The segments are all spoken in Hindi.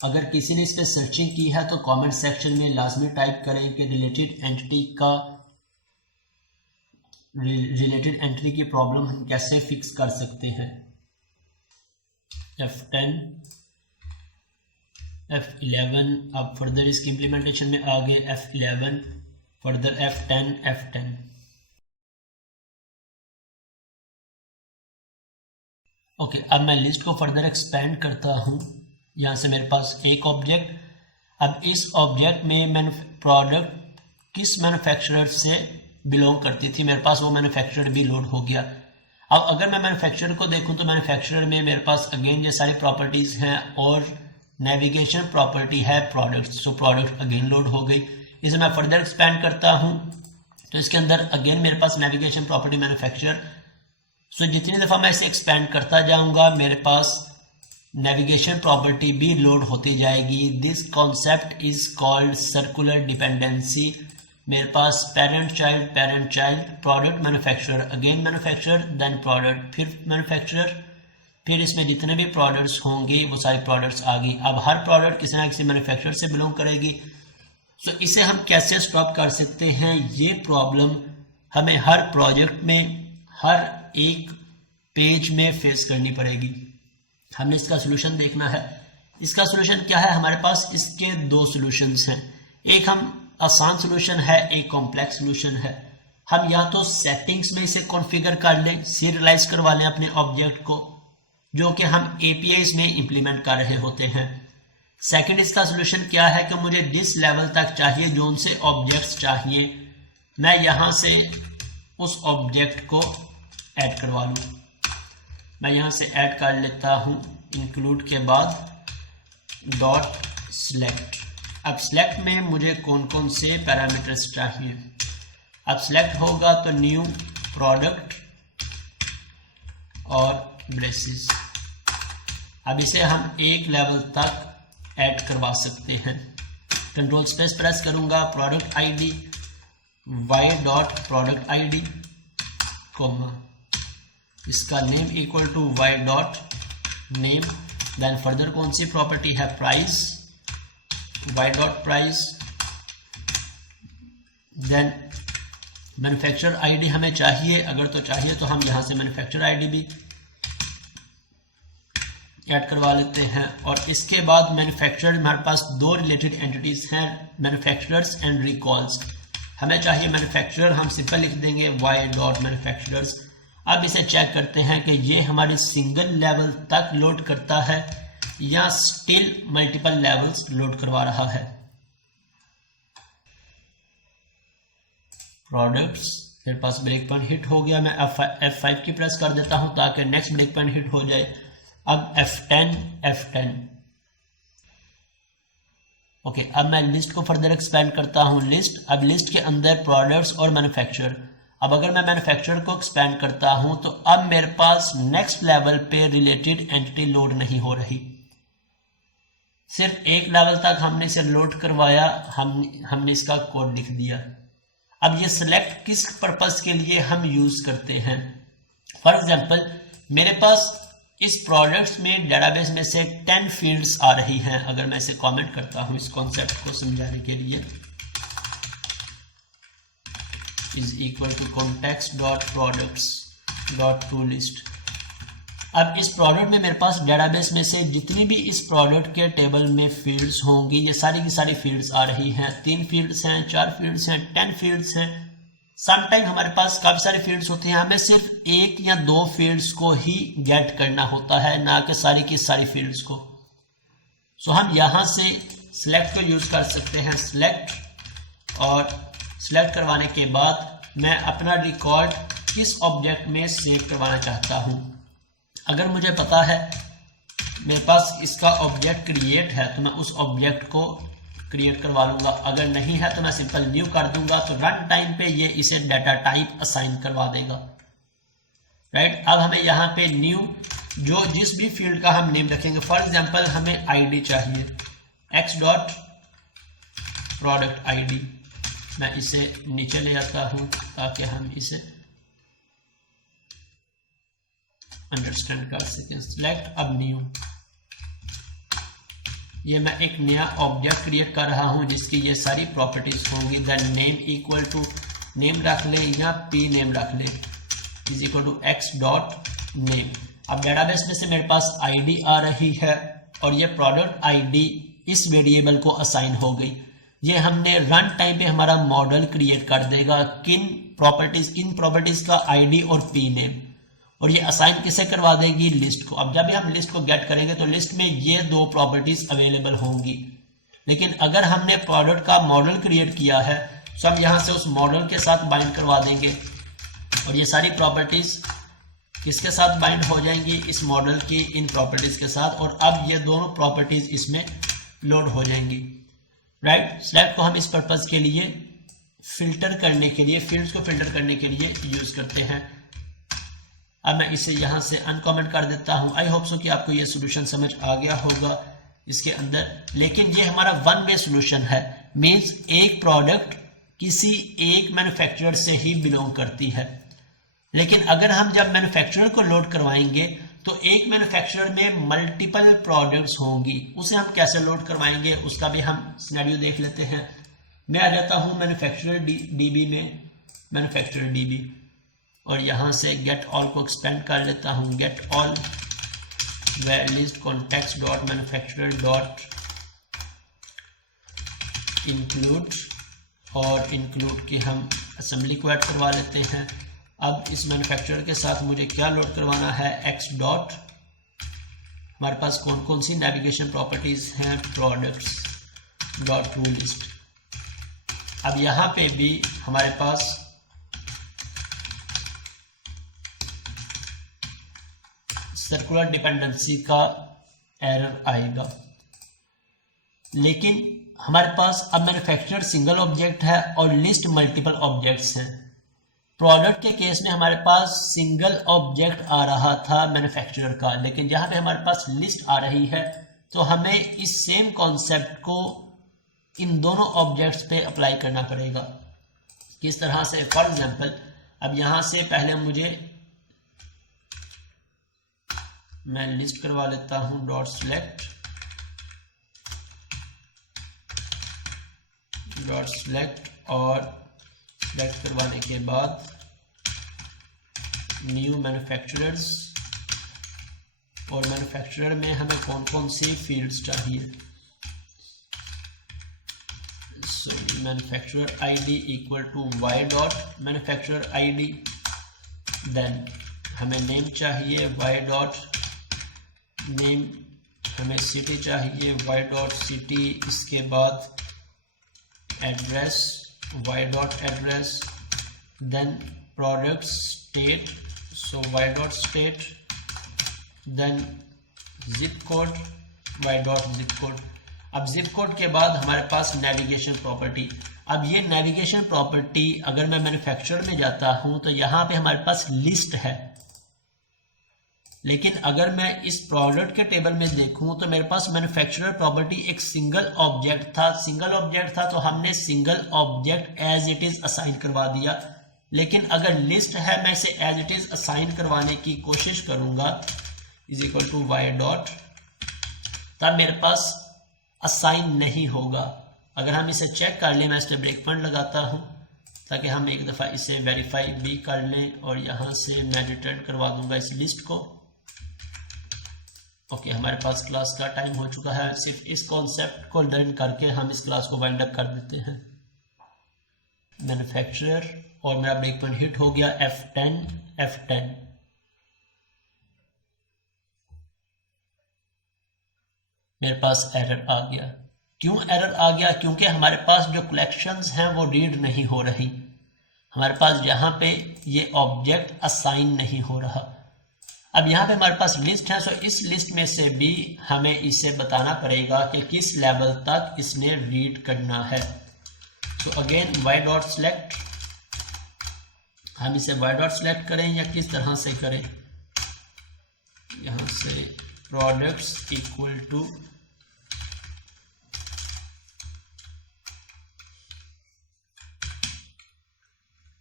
अगर किसी ने इस पर सर्चिंग की है तो कमेंट सेक्शन में लाजमी टाइप करें कि रिलेटेड एंट्री की प्रॉब्लम हम कैसे फिक्स कर सकते हैं। F10 F11, अब फर्दर इसकी इम्प्लीमेंटेशन में आगे F11, फर्दर F10। ओके, अब मैं लिस्ट को फर्दर एक्सपेंड करता हूँ। यहाँ से मेरे पास एक ऑब्जेक्ट, अब इस ऑब्जेक्ट में प्रोडक्ट किस मैन्युफैक्चरर से बिलोंग करती थी, मेरे पास वो मैन्युफैक्चरर भी लोड हो गया। अब अगर मैं मैन्युफैक्चरर को देखूं तो मैन्युफैक्चरर में मेरे पास अगेन ये सारी प्रॉपर्टीज़ हैं और नेविगेशन प्रॉपर्टी है product, so product again load हो गई। इसे मैं फर्दर एक्सपेंड करता हूँ तो इसके अंदर अगेन मेरे पास नेविगेशन प्रॉपर्टी मैन्युफैक्चरर, सो जितनी दफ़ा मैं इसे एक्सपेंड करता जाऊँगा मेरे पास नेविगेशन प्रॉपर्टी भी लोड होती जाएगी। This concept is called circular dependency. मेरे पास parent child, product manufacturer, again manufacturer, then product, फिर मैन्युफैक्चरर, फिर इसमें जितने भी प्रोडक्ट्स होंगे वो सारी प्रोडक्ट्स आ गई। अब हर प्रोडक्ट किसी ना किसी मैन्युफैक्चरर से बिलोंग करेगी। सो इसे हम कैसे स्टॉप कर सकते हैं, ये प्रॉब्लम हमें हर प्रोजेक्ट में हर एक पेज में फेस करनी पड़ेगी। हमने इसका सोल्यूशन देखना है। इसका सोल्यूशन क्या है, हमारे पास इसके दो सोल्यूशंस हैं। एक हम आसान सोल्यूशन है, एक कॉम्प्लेक्स सोल्यूशन है। हम या तो सेटिंग्स में इसे कॉन्फ़िगर कर लें, सीरियलाइज करवा लें अपने ऑब्जेक्ट को, जो कि हम APIs में इंप्लीमेंट कर रहे होते हैं। सेकंड इसका सोल्यूशन क्या है कि मुझे जिस लेवल तक चाहिए, जोन से ऑब्जेक्ट्स चाहिए, मैं यहाँ से उस ऑब्जेक्ट को ऐड करवा लूँ। मैं यहाँ से ऐड कर लेता हूँ इंक्लूड के बाद डॉट सिलेक्ट। अब सिलेक्ट में मुझे कौन कौन से पैरामीटर्स चाहिए। अब सिलेक्ट होगा तो न्यू प्रोडक्ट और ब्रेसेस। अब इसे हम एक लेवल तक ऐड करवा सकते हैं। कंट्रोल स्पेस प्रेस करूंगा, product ID y dot product ID comma, इसका name equal to y dot name, then further कौन सी प्रॉपर्टी है, price, y dot price, then manufacturer ID हमें चाहिए, अगर तो चाहिए तो हम यहाँ से मैन्युफैक्चरर ID भी ऐड करवा लेते हैं। और इसके बाद मैन्युफैक्चरर, हमारे पास दो रिलेटेड एंटिटीज हैं, मैन्युफैक्चरर्स एंड रिकॉल्स। हमें चाहिए मैन्युफैक्चरर, हम सिंपल लिख देंगे y डॉट मैन्युफैक्चरर्स। अब इसे चेक करते हैं कि ये हमारे सिंगल लेवल तक लोड करता है या स्टिल मल्टीपल लेवल्स लोड करवा रहा है। प्रोडक्ट्स, मेरे पास ब्रेक पॉइंट हिट हो गया, मैं F5 की प्रेस कर देता हूं ताकि नेक्स्ट ब्रेक पॉइंट हिट हो जाए। अब F10। ओके, अब मैं लिस्ट को फर्दर एक्सपेंड करता हूं, लिस्ट। अब लिस्ट के अंदर प्रोडक्ट्स और मैन्युफैक्चरर। अब अगर मैं मैन्युफैक्चरर को एक्सपेंड करता हूं तो अब मेरे पास नेक्स्ट लेवल पे रिलेटेड एंटिटी लोड नहीं हो रही, सिर्फ एक लेवल तक हमने इसे लोड करवाया, हमने इसका कोड लिख दिया। अब ये सिलेक्ट किस पर्पस के लिए हम यूज करते हैं। फॉर एग्जांपल, मेरे पास इस प्रोडक्ट्स में डेटाबेस में से 10 फील्ड्स आ रही हैं। अगर मैं इसे कमेंट करता हूं इस कॉन्सेप्ट को समझाने के लिए, is equal to context dot products dot to list. अब इस प्रोडक्ट में मेरे पास डेटाबेस में से जितनी भी इस प्रोडक्ट के टेबल में फील्ड्स होंगी, ये सारी की सारी फील्ड्स आ रही हैं। 3 फील्ड्स हैं, 4 फील्ड्स हैं, 10 फील्ड्स हैं। समटाइम हमारे पास काफ़ी सारे फील्ड्स होते हैं, हमें सिर्फ 1 या 2 फील्ड्स को ही गेट करना होता है, ना कि सारी की सारी फील्ड्स को। सो हम यहाँ से सिलेक्ट को यूज़ कर सकते हैं, सिलेक्ट, और सिलेक्ट करवाने के बाद मैं अपना रिकॉर्ड किस ऑब्जेक्ट में सेव करवाना चाहता हूँ। अगर मुझे पता है मेरे पास इसका ऑब्जेक्ट क्रिएट है तो मैं उस ऑब्जेक्ट को क्रिएट करवा लूंगा, अगर नहीं है तो मैं सिंपल न्यू कर दूंगा, तो रन टाइम पे ये इसे डाटा टाइप असाइन करवा देगा। राइट, अब हमें यहाँ पे न्यू, जो जिस भी फील्ड का हम नेम रखेंगे, फॉर एग्जांपल हमें ID चाहिए, x डॉट प्रोडक्ट ID। मैं इसे नीचे ले आता हूँ ताकि हम इसे अंडरस्टैंड कर सकें। सिलेक्ट, अब न्यू, ये मैं एक नया ऑब्जेक्ट क्रिएट कर रहा हूँ जिसकी ये सारी प्रॉपर्टीज होंगी। Then name equal to name रख ले या पी नेम रख ले is equal to x dot name. अब डेटाबेस में से मेरे पास आईडी आ रही है और ये प्रोडक्ट आईडी इस वेरिएबल को असाइन हो गई। ये हमने रन टाइम पे हमारा मॉडल क्रिएट कर देगा इन प्रॉपर्टीज का आईडी और पी नेम, और ये असाइन किसे करवा देगी, लिस्ट को। अब जब हम लिस्ट को गेट करेंगे तो लिस्ट में ये दो प्रॉपर्टीज अवेलेबल होंगी। लेकिन अगर हमने प्रोडक्ट का मॉडल क्रिएट किया है तो हम यहाँ से उस मॉडल के साथ बाइंड करवा देंगे और ये सारी प्रॉपर्टीज किसके साथ बाइंड हो जाएंगी, इस मॉडल की इन प्रॉपर्टीज के साथ। और अब ये दोनों प्रॉपर्टीज इसमें लोड हो जाएंगी, राइट। सिलेक्ट को हम इस पर्पज के लिए फिल्टर करने के लिए, फील्ड्स को फिल्टर करने के लिए यूज करते हैं। अब मैं इसे यहाँ से अनकमेंट कर देता हूँ। आई होप सो कि आपको ये सोल्यूशन समझ आ गया होगा इसके अंदर। लेकिन ये हमारा वन वे सोल्यूशन है, मीन्स एक प्रोडक्ट किसी एक मैन्युफैक्चरर से ही बिलोंग करती है। लेकिन अगर हम जब मैन्युफैक्चरर को लोड करवाएंगे तो एक मैन्युफैक्चरर में मल्टीपल प्रोडक्ट्स होंगी, उसे हम कैसे लोड करवाएंगे उसका भी हम सिनेरियो देख लेते हैं। मैं आ जाता हूँ मैन्युफैक्चरर डीबी में, मैन्युफैक्चरर डीबी, और यहाँ से गेट ऑल को एक्सपेंड कर लेता हूँ। Get all list context dot manufacturer dot include, और इंक्लूड की हम असेंबली को ऐड करवा लेते हैं। अब इस मैन्युफैक्चरर के साथ मुझे क्या लोड करवाना है, एक्स डॉट, हमारे पास कौन कौन सी नेविगेशन प्रॉपर्टीज हैं, प्रोडक्ट्स डॉट टू लिस्ट। अब यहाँ पे भी हमारे पास सर्कुलर डिपेंडेंसी का एरर आएगा। लेकिन हमारे पास अब मैन्युफैक्चरर सिंगल ऑब्जेक्ट है और लिस्ट मल्टीपल ऑब्जेक्ट्स हैं। प्रोडक्ट के केस में हमारे पास सिंगल ऑब्जेक्ट आ रहा था मैन्युफैक्चरर का, लेकिन जहाँ पे हमारे पास लिस्ट आ रही है तो हमें इस सेम कॉन्सेप्ट को इन दोनों ऑब्जेक्ट्स पे अप्लाई करना पड़ेगा। किस तरह से, फॉर एग्जांपल अब यहाँ से पहले मुझे मैं लिस्ट करवा लेता हूँ डॉट सिलेक्ट और सिलेक्ट करवाने के बाद न्यू मैन्युफैक्चरर्स, और मैन्युफैक्चरर में हमें कौन कौन सी फील्ड्स चाहिए। So manufacturer ID equal to Y dot manufacturer ID, then हमें नेम चाहिए वाई डॉट नेम, हमें सिटी चाहिए वाई डॉट सिटी, इसके बाद address Y dot address, then product state, so Y dot state, then zip code Y dot zip code. अब जिप कोड के बाद हमारे पास नेविगेशन प्रॉपर्टी। अब ये नेविगेशन प्रॉपर्टी अगर मैं मैन्युफैक्चरर में जाता हूं तो यहाँ पे हमारे पास लिस्ट है, लेकिन अगर मैं इस प्रोडक्ट के टेबल में देखूं तो मेरे पास मैन्युफैक्चरर प्रॉपर्टी एक सिंगल ऑब्जेक्ट था, तो हमने single object as it is assign करवा दिया। लेकिन अगर लिस्ट है, मैं इसे एज इट इज असाइन करवाने की कोशिश करूंगा is equal to Y dot, तब मेरे पास असाइन नहीं होगा। अगर हम इसे चेक कर लें, मैं इस पर ब्रेक पॉइंट लगाता हूं ताकि हम एक दफ़ा इसे वेरीफाई भी कर लें, और यहाँ से मैं रिटर्न करवा दूंगा इस लिस्ट को। ओके, हमारे पास क्लास का टाइम हो चुका है। सिर्फ इस कॉन्सेप्ट को लर्न करके हम इस क्लास को वाइंड अप कर देते हैं। मैन्युफैक्चरर, और मेरा ब्रेक पॉइंट हिट हो गया F10। मेरे पास एरर आ गया। क्यों एरर आ गया? क्योंकि हमारे पास जो कलेक्शंस हैं वो रीड नहीं हो रही। हमारे पास यहाँ पे ये ऑब्जेक्ट असाइन नहीं हो रहा। अब यहाँ पे हमारे पास लिस्ट है, सो इस लिस्ट में से भी हमें इसे बताना पड़ेगा कि किस लेवल तक इसने रीड करना है। So again y dot select, हम इसे वाई डॉट सिलेक्ट करें या किस तरह से करें, यहाँ से products equal to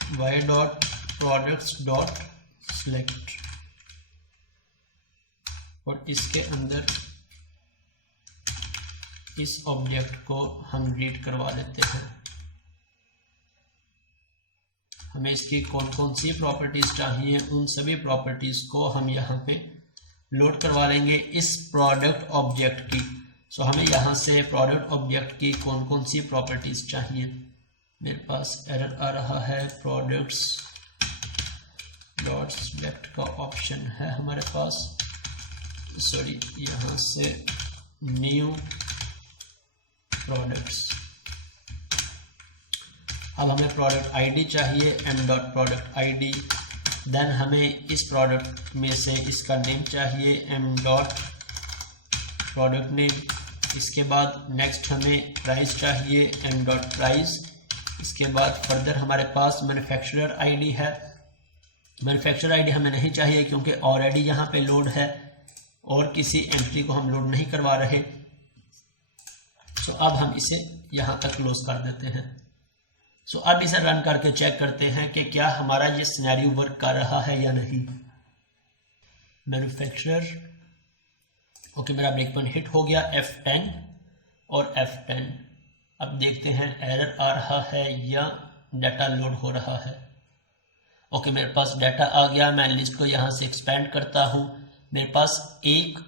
Y dot products dot select, और इसके अंदर इस ऑब्जेक्ट को हम रीड करवा लेते हैं। हमें इसकी कौन कौन सी प्रॉपर्टीज चाहिए, उन सभी प्रॉपर्टीज को हम यहाँ पे लोड करवा लेंगे इस प्रोडक्ट ऑब्जेक्ट की। सो हमें यहाँ से प्रोडक्ट ऑब्जेक्ट की कौन कौन सी प्रॉपर्टीज चाहिए। मेरे पास एरर आ रहा है, प्रोडक्ट्स डॉट सिलेक्ट का ऑप्शन है हमारे पास, सॉरी यहाँ से न्यू प्रोडक्ट्स। अब हमें प्रोडक्ट आईडी चाहिए, m dot product ID. Then हमें इस प्रोडक्ट में से इसका नेम चाहिए, एम डॉट प्रोडक्ट नेम। इसके बाद नेक्स्ट हमें प्राइस चाहिए, एम डॉट प्राइस। इसके बाद फर्दर हमारे पास मैन्युफैक्चरर आईडी है। मैन्युफैक्चरर आईडी हमें नहीं चाहिए क्योंकि ऑलरेडी यहाँ पे लोड है और किसी एंट्री को हम लोड नहीं करवा रहे। सो अब हम इसे यहाँ तक क्लोज कर देते हैं। सो अब इसे रन करके चेक करते हैं कि क्या हमारा ये सिनेरियो वर्क कर रहा है या नहीं। मैन्युफैक्चरर, ओके, मेरा ब्रेक पॉइंट हिट हो गया, F10 और F10। अब देखते हैं एरर आ रहा है या डाटा लोड हो रहा है। ओके, मेरे पास डाटा आ गया। मैं लिस्ट को यहाँ से एक्सपेंड करता हूँ। मेरे पास एक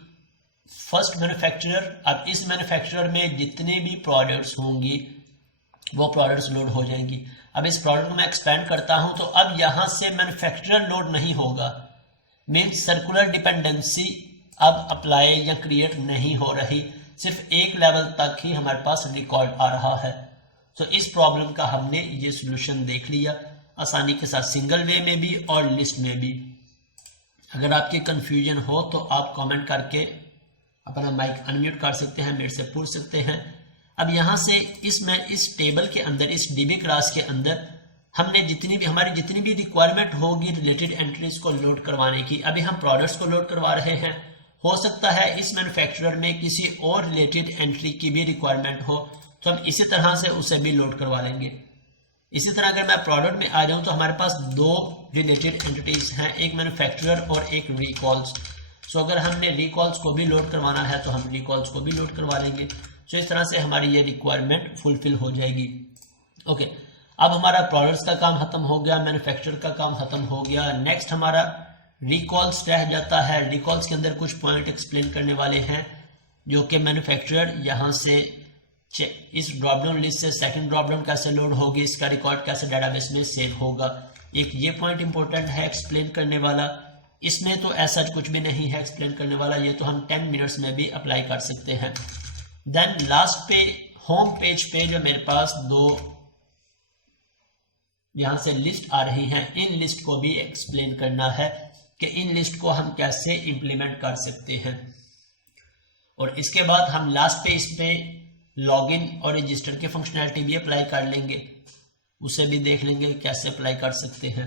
फर्स्ट मैन्युफैक्चरर, अब इस मैन्युफैक्चरर में जितने भी प्रोडक्ट्स होंगी वो प्रोडक्ट्स लोड हो जाएंगी। अब इस प्रोडक्ट को मैं एक्सपेंड करता हूँ तो अब यहाँ से मैन्युफैक्चरर लोड नहीं होगा, मीन्स सर्कुलर डिपेंडेंसी अब अप्लाई या क्रिएट नहीं हो रही, सिर्फ एक लेवल तक ही हमारे पास रिकॉर्ड आ रहा है। तो इस प्रॉब्लम का हमने ये सोल्यूशन देख लिया आसानी के साथ, सिंगल वे में भी और लिस्ट में भी। अगर आपकी कंफ्यूजन हो तो आप कमेंट करके अपना माइक अनम्यूट कर सकते हैं, मेरे से पूछ सकते हैं। अब यहाँ से इस टेबल के अंदर, इस डीबी क्लास के अंदर हमने हमारी जितनी भी रिक्वायरमेंट होगी रिलेटेड एंट्रीज को लोड करवाने की, अभी हम प्रोडक्ट्स को लोड करवा रहे हैं। हो सकता है इस मैन्युफैक्चरर में किसी और रिलेटेड एंट्री की भी रिक्वायरमेंट हो तो हम इसी तरह से उसे भी लोड करवा लेंगे। इसी तरह अगर मैं प्रोडक्ट में आ जाऊं तो हमारे पास दो रिलेटेड एंटिटीज हैं, एक मैन्युफैक्चरर और एक रिकॉल्स। सो अगर हमने रिकॉल्स को भी लोड करवाना है तो हम रिकॉल्स को भी लोड करवा लेंगे। सो इस तरह से हमारी ये रिक्वायरमेंट फुलफिल हो जाएगी। ओके, अब हमारा प्रोडक्ट्स का काम खत्म हो गया, मैन्युफैक्चरर का काम खत्म हो गया। नेक्स्ट हमारा रिकॉल्स रह जाता है। रिकॉल्स के अंदर कुछ पॉइंट एक्सप्लेन करने वाले हैं जो कि मैन्युफैक्चरर यहाँ से इस ड्रॉप डाउन लिस्ट से सेकंड ड्रॉप डाउन कैसे लोड होगी, इसका रिकॉर्ड कैसे डेटाबेस में सेव होगा। एक ये पॉइंट इंपॉर्टेंट है एक्सप्लेन करने वाला। इसमें तो ऐसा कुछ भी नहीं है एक्सप्लेन करने वाला, ये तो हम 10 मिनट्स में भी अप्लाई कर सकते हैं। देन लास्ट पे होम पेज पे जो मेरे पास दो यहाँ से लिस्ट आ रही हैं, इन लिस्ट को भी एक्सप्लेन करना है कि इन लिस्ट को हम कैसे इंप्लीमेंट कर सकते हैं। और इसके बाद हम लास्ट पे इस पे लॉगिन और रजिस्टर की फंक्शनैलिटी भी अप्लाई कर लेंगे, उसे भी देख लेंगे कैसे अप्लाई कर सकते हैं।